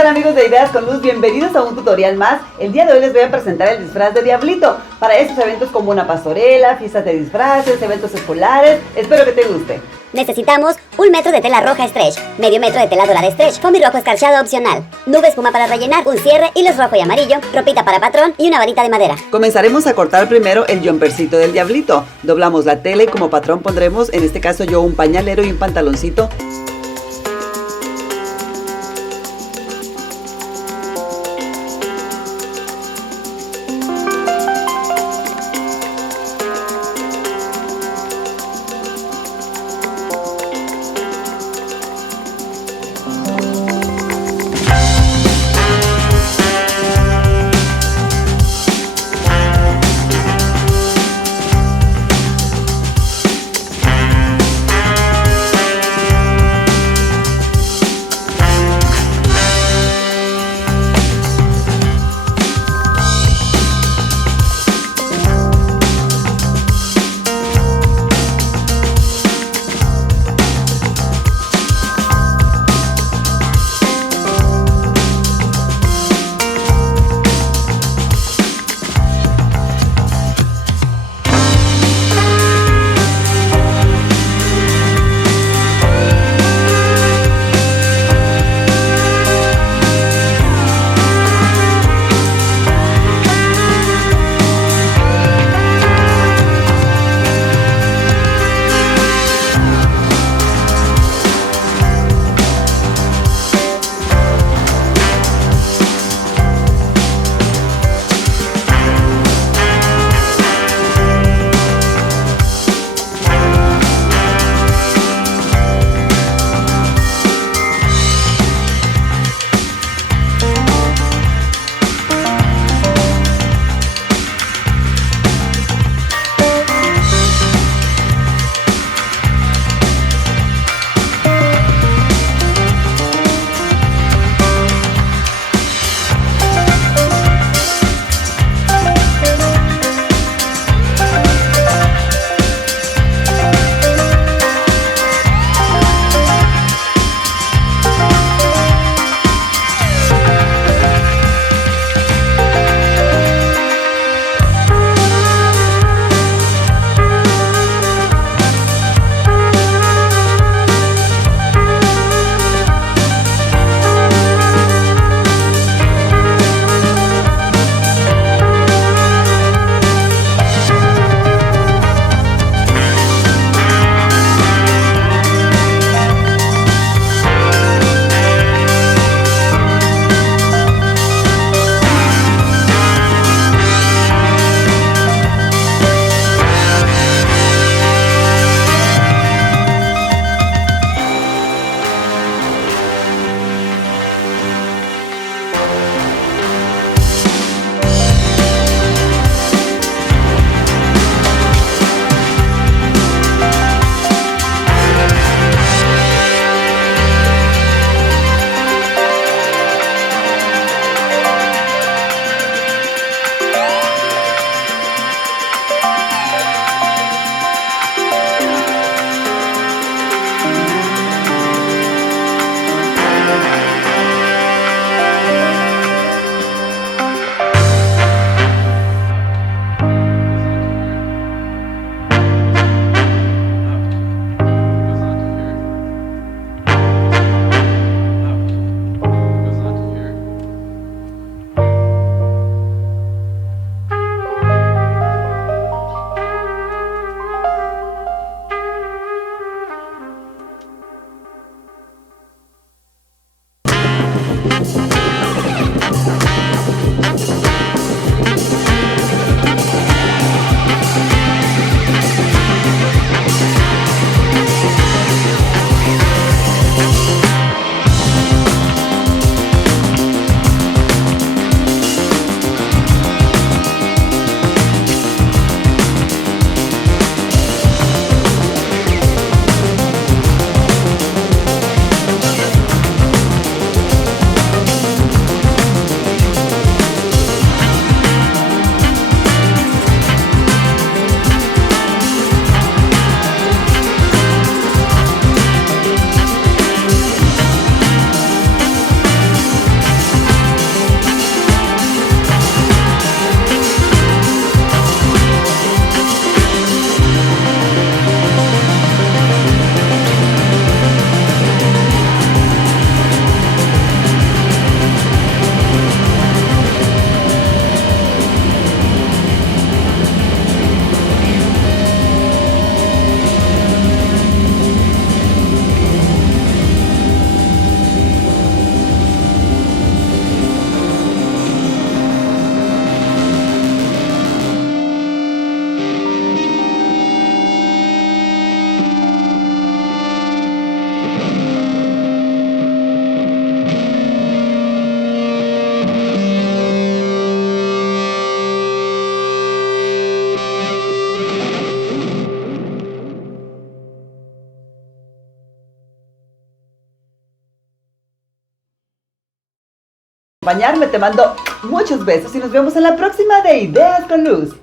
tal amigos de Ideas con Luz? Bienvenidos a un tutorial más. El día de hoy les voy a presentar el disfraz de Diablito para estos eventos como una pastorela, fiestas de disfraces, eventos escolares. Espero que te guste. Necesitamos 1 metro de tela roja stretch, medio metro de tela dorada stretch, foamy rojo escarchado opcional, nube espuma para rellenar, un cierre, hilos rojo y amarillo, ropita para patrón y una varita de madera. Comenzaremos a cortar primero el jumpercito del Diablito. Doblamos la tela y como patrón pondremos, en este caso yo, un pañalero y un pantaloncito. acompañarme. Te mando muchos besos y nos vemos en la próxima de Ideas con Luz.